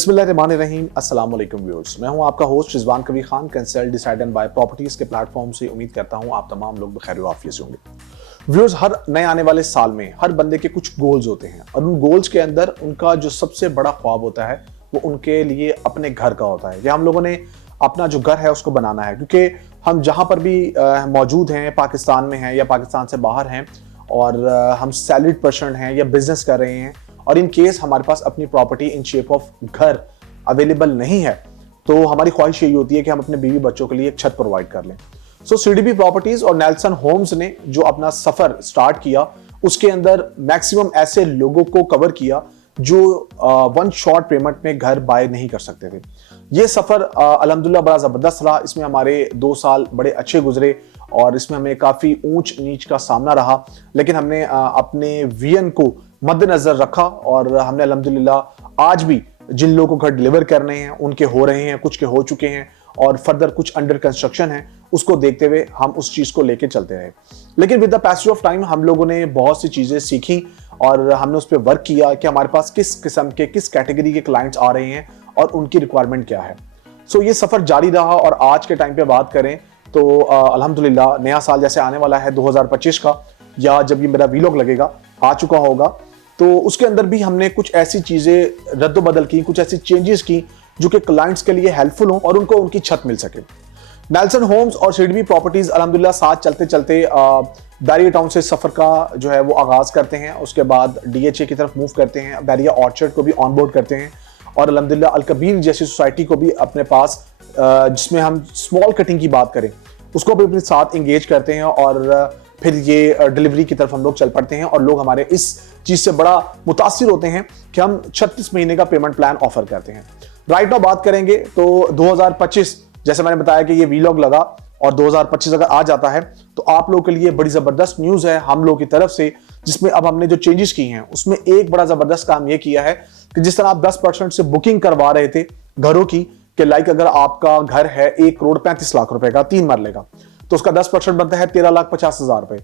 बिस्मिल्लाहिर्रहमानिर्रहीम, अस्सलाम वालेकुम व्यूअर्स। मैं हूं आपका host Rizwan Kabir Khan, consult decide and buy properties के प्लेटफॉर्म से। उम्मीद करता हूं आप तमाम लोग बखैर आफियत से होंगे। व्यूअर्स, हर नए आने वाले साल में हर बंदे के कुछ गोल्स होते हैं और उन गोल्स के अंदर उनका जो सबसे बड़ा ख्वाब होता है वो उनके लिए अपने घर का होता है। या हम लोगों ने अपना जो घर है उसको बनाना है, क्योंकि हम जहां पर भी मौजूद हैं, पाकिस्तान में हैं या पाकिस्तान से बाहर हैं, और हम सैलरीड पर्सन हैं या बिजनेस कर रहे हैं, और इन केस हमारे पास अपनी प्रॉपर्टी इन शेप ऑफ घर अवेलेबल नहीं है, तो हमारी ख्वाहिश यही होती है कि हम अपने बीवी बच्चों के लिए एक छत प्रोवाइड कर लें। सो सीडीबी प्रॉपर्टीज और नेल्सन होम्स ने जो अपना सफर स्टार्ट किया, उसके अंदर मैक्सिमम ऐसे लोगों को कवर किया जो वन शॉट पेमेंट में घर बाय नहीं कर सकते थे। ये सफर अल्हम्दुलिल्लाह बड़ा जबरदस्त रहा। इसमें हमारे 2 साल बड़े अच्छे गुजरे और इसमें हमें काफी ऊंच नीच का सामना रहा, लेकिन हमने अपने विजन को मद्देनजर रखा और हमने अल्हम्दुलिल्लाह आज भी जिन लोगों को घर डिलीवर करने हैं उनके हो रहे हैं, कुछ के हो चुके हैं और फर्दर कुछ अंडर कंस्ट्रक्शन है। उसको देखते हुए हम उस चीज को लेके चलते रहे। लेकिन with the passage of time हम लोगों ने बहुत सी चीजें सीखी और हमने उस पर वर्क किया कि हमारे पास किस किस्म के, किस कैटेगरी के क्लाइंट्स आ रहे हैं और उनकी रिक्वायरमेंट क्या है। सो ये सफर जारी रहा और आज के टाइम पे बात करें तो अल्हम्दुलिल्लाह नया साल जैसे आने वाला है 2025 का, या जब ये मेरा वीलॉग लगेगा आ चुका होगा, तो उसके अंदर भी हमने कुछ ऐसी चीजें रद्द-बदल की, कुछ ऐसी चेंजेस की जो कि क्लाइंट्स के लिए हेल्पफुल हों और उनको उनकी छत मिल सके। नेल्सन होम्स और सीडीबी प्रॉपर्टीज अल्हम्दुलिल्लाह साथ चलते चलते बैरिया टाउन से सफर का जो है वो आगाज करते हैं, उसके बाद डीएचए की तरफ मूव करते हैं, बैरिया ऑर्चर्ड को भी ऑनबोर्ड करते हैं और अल्हम्दुलिल्लाह अलकबीर जैसी सोसाइटी को भी अपने पास, जिसमें हम स्मॉल कटिंग की बात करें, उसको भी अपने साथ इंगेज करते हैं और फिर ये डिलीवरी की तरफ हम लोग चल पड़ते हैं। और लोग हमारे इस चीज से बड़ा मुतासिर होते हैं कि हम 36 महीने का पेमेंट प्लान ऑफर करते हैं। राइट नाउ बात करेंगे तो 2025, जैसे मैंने बताया कि ये वीलॉग लगा और 2025 अगर आ जाता है तो आप लोगों के लिए बड़ी जबरदस्त न्यूज है हम लोग की तरफ से, जिसमें अब हमने जो चेंजेस की हैं उसमें एक बड़ा जबरदस्त काम ये किया है कि जिस तरह आप 10% से बुकिंग करवा रहे थे घरों की, कि लाइक अगर आपका घर है 1,35,00,000 रुपए का 3 मरले का, तो उसका 10% बनता है 13,50,000 रुपए।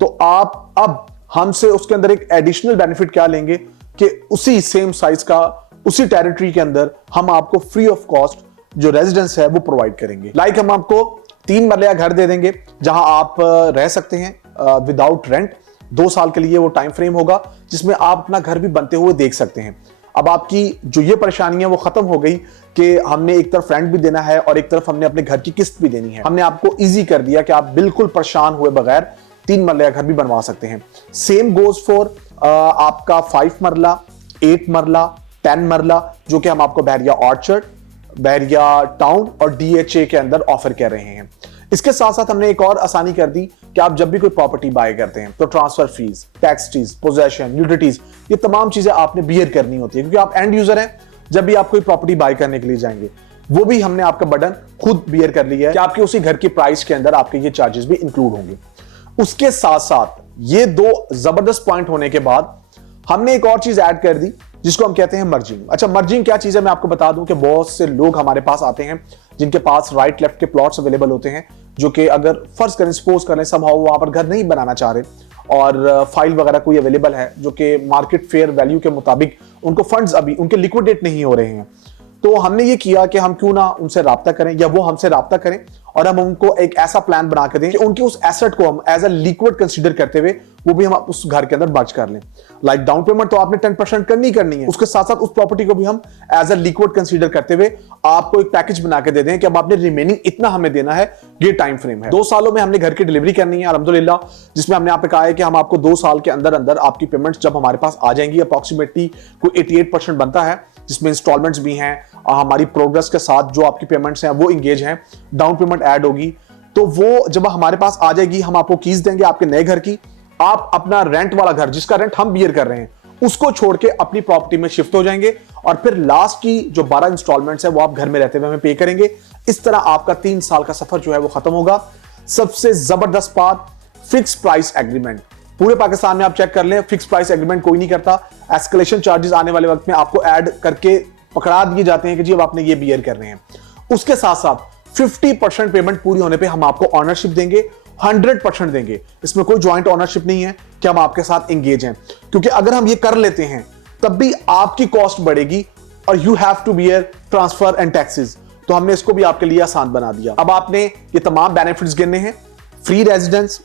तो आप अब हमसे उसके अंदर एक एडिशनल बेनिफिट क्या लेंगे कि उसी सेम साइज का, उसी टेरिटरी के अंदर हम आपको फ्री ऑफ कॉस्ट जो रेजिडेंस है वो प्रोवाइड करेंगे। लाइक हम आपको 3 मरले का घर दे देंगे जहां आप रह सकते हैं विदाउट रेंट। 2 साल के लिए वो टाइम फ्रेम होगा जिसमें आप अपना घर भी बनते हुए देख सकते हैं। अब आपकी जो ये परेशानी है वो खत्म हो गई कि हमने एक तरफ रेंट भी देना है और एक तरफ हमने अपने घर की किस्त भी देनी है। हमने आपको इजी कर दिया कि आप बिल्कुल परेशान हुए बगैर 3 मरले का घर भी बनवा सकते हैं। सेम गोज फॉर आपका 5 मरला, 8 मरला, 10 मरला, जो कि हम आपको बैरिया ऑर्चर्ड, बैरिया टाउन और डीएचए के अंदर ऑफर कर रहे हैं। इसके साथ साथ हमने एक और आसानी कर दी कि आप जब भी कोई प्रॉपर्टी बाय करते हैं तो transfer fees, tax fees, possession, utilities, ये तमाम चीजें आपने बियर करनी होती है, क्योंकि आप एंड यूजर हैं। जब भी आप कोई प्रॉपर्टी बाय करने के लिए जाएंगे वो भी हमने आपका बर्डन खुद बियर कर लिया है कि आपके उसी घर की प्राइस के अंदर आपके ये चार्जेस भी इंक्लूड होंगे। उसके साथ साथ ये 2 जबरदस्त पॉइंट होने के बाद हमने एक और चीज ऐड कर दी जिसको हम कहते हैं मर्जिंग। अच्छा, मर्जिंग क्या चीज है मैं आपको बता दूं कि बहुत से लोग हमारे पास आते हैं जिनके पास राइट लेफ्ट के प्लॉट्स अवेलेबल होते हैं, जो कि अगर फर्ज करें, सपोज करें समहाउ वहां पर घर नहीं बनाना चाह रहे और फाइल वगैरह कोई अवेलेबल है जो कि मार्केट फेयर वैल्यू के मुताबिक उनको फंड्स अभी उनके लिक्विडेट नहीं हो रहे हैं, तो हमने ये किया कि हम क्यों ना उनसे राब्ता करें या वो हमसे राब्ता करें और हम उनको एक ऐसा प्लान बना के दें कि उनके उस एसेट को हम एज अ लिक्विड कंसीडर करते हुए वो भी हम उस घर के अंदर मर्ज कर लें। लाइक डाउन पेमेंट तो आपने 10% करनी है, उसके साथ साथ उस प्रॉपर्टी को भी हम एज अ लिक्विड कंसीडर करते हुए आपको एक पैकेज बना के दे दें कि अब आपने रिमेनिंग इतना हमें देना है, ये टाइम फ्रेम है। 2 सालों में हमने घर की डिलीवरी करनी है अल्हम्दुलिल्लाह, जिसमें हमने आपको कहा है कि हम आपको 2 साल के अंदर अंदर आपकी पेमेंट्स जब हमारे पास आ जाएंगी, अप्रॉक्सीमेटली कोई 88% बनता है, जिसमें इंस्टॉलमेंट्स भी हैं, हमारी प्रोग्रेस के साथ जो आपकी पेमेंट्स हैं वो इंगेज हैं, डाउन पेमेंट ऐड होगी, तो वो जब हमारे पास आ जाएगी हम आपको कीज देंगे आपके नए घर की। आप अपना रेंट वाला घर जिसका रेंट हम बियर कर रहे हैं उसको छोड़ के अपनी प्रॉपर्टी में शिफ्ट हो जाएंगे और फिर लास्ट की जो 12 इंस्टॉलमेंट्स है वो आप घर में रहते हुए हमें पे करेंगे। इस तरह आपका 3 साल का सफर जो है वो खत्म होगा। सबसे जबरदस्त बात, फिक्स प्राइस एग्रीमेंट। पूरे पाकिस्तान में आप चेक कर लें, फिक्स प्राइस एग्रीमेंट कोई नहीं करता। एस्केलेशन चार्जेस आने वाले वक्त में आपको ऐड करके पकड़ा दिए जाते हैं कि जी अब आपने ये बियर करने हैं। उसके साथ साथ 50% पेमेंट पूरी होने पे हम आपको ऑनरशिप देंगे, 100% देंगे। इसमें कोई ज्वाइंट ऑनरशिप नहीं है कि हम आपके साथ एंगेज हैं, क्योंकि अगर हम ये कर लेते हैं तब भी आपकी कॉस्ट बढ़ेगी और you have to bear transfer and taxes, तो हमने इसको भी आपके लिए आसान बना दिया। अब आपने ये तमाम बेनिफिट्स गिनने हैं, फ्री रेजिडेंस,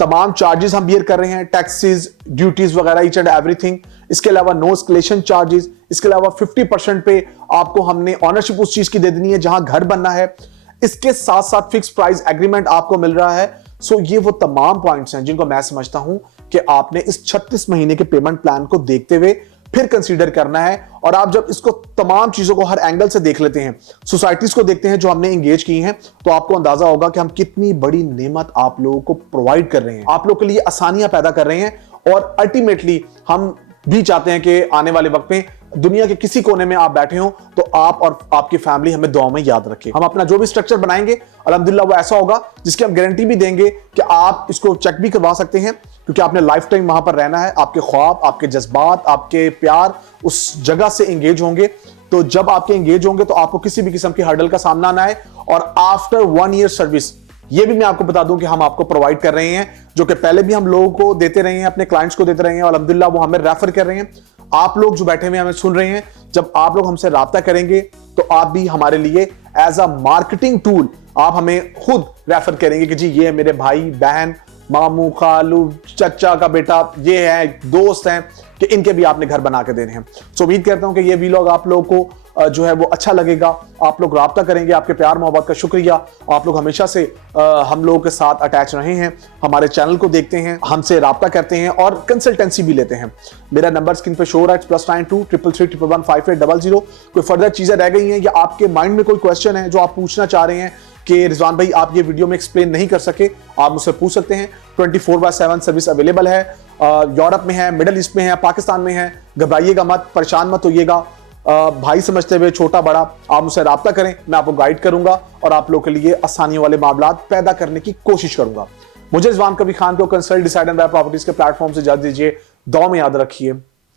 तमाम चार्जेस हम बियर कर रहे हैं, टैक्सेस, ड्यूटीज वगैरह, ईच एंड एवरीथिंग। इसके अलावा नो एस्केलेशन चार्जेस, इसके अलावा 50% पे आपको हमने ऑनरशिप उस चीज की दे देनी है जहां घर बनना है। इसके साथ साथ फिक्स प्राइस एग्रीमेंट आपको मिल रहा है। सो ये वो तमाम पॉइंट्स हैं जिनको मैं समझता हूं कि आपने इस 36 महीने के पेमेंट प्लान को देखते हुए फिर कंसीडर करना है। और आप जब इसको तमाम चीजों को हर एंगल से देख लेते हैं, सोसाइटीज को देखते हैं जो हमने एंगेज की हैं, तो आपको अंदाजा होगा कि हम कितनी बड़ी नेमत आप लोगों को प्रोवाइड कर रहे हैं, आप लोगों के लिए आसानियां पैदा कर रहे हैं। और अल्टीमेटली हम भी चाहते हैं कि आने वाले वक्त में दुनिया के किसी कोने में आप बैठे हो तो आप और आपकी फैमिली हमें दुआ में याद रखें। हम अपना जो भी स्ट्रक्चर बनाएंगे अल्हम्दुलिल्लाह वो ऐसा होगा जिसकी हम गारंटी भी देंगे कि आप इसको चेक भी करवा सकते हैं, क्योंकि आपने लाइफ टाइम वहां पर रहना है। आपके ख्वाब, आपके जज्बात, आपके प्यार उस जगह से एंगेज होंगे। तो जब आपके एंगेज होंगे तो आपको किसी भी किस्म की हर्डल का सामना ना आए। और आफ्टर 1 ईयर सर्विस, ये भी मैं आपको बता दूं कि हम आपको प्रोवाइड कर रहे हैं, जो कि पहले भी हम लोगों को देते रहे हैं, अपने क्लाइंट्स को देते रहे हैं और अल्हम्दुलिल्लाह वो हमें रेफर कर रहे हैं। आप लोग जो बैठे हुए हमें सुन रहे हैं, जब आप लोग हमसे राब्ता करेंगे तो आप भी हमारे लिए एज अ मार्केटिंग टूल आप हमें खुद रेफर करेंगे कि जी ये मेरे भाई बहन, मामू, खालू, चचा का बेटा, ये है दोस्त हैं कि इनके भी आपने घर बना के देने हैं। सो उम्मीद करता हूं कि ये वीलॉग आप लोगों को जो है वो अच्छा लगेगा। आप लोग राब्ता करेंगे। आपके प्यार मोहब्बत का शुक्रिया। आप लोग हमेशा से हम लोगों के साथ अटैच रहे हैं, हमारे चैनल को देखते हैं, हमसे राब्ता करते हैं और कंसल्टेंसी भी लेते हैं। मेरा नंबर स्क्रीन पे शो हो रहा है, +92 333 111 5800। कोई फर्दर चीजें रह गई हैं या आपके माइंड में कोई क्वेश्चन है जो आप पूछना चाह रहे हैं कि रिजवान भाई आप ये वीडियो में एक्सप्लेन नहीं कर सके, आप मुझसे पूछ सकते हैं। 24/7 सर्विस अवेलेबल है। यूरोप में है, मिडिल ईस्ट में है, पाकिस्तान में है। घबराइएगा मत, परेशान मत होइएगा। भाई समझते हुए छोटा बड़ा आप मुझसे राब्ता करें, मैं आपको गाइड करूंगा और आप लोगों के लिए आसानियों वाले मामलात पैदा करने की कोशिश करूंगा। मुझे रिजवान कबीर खान को consult decide and buy properties के प्लेटफॉर्म से इजाजत दीजिए। दुआ में याद रखिए।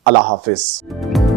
अल्लाह हाफिज।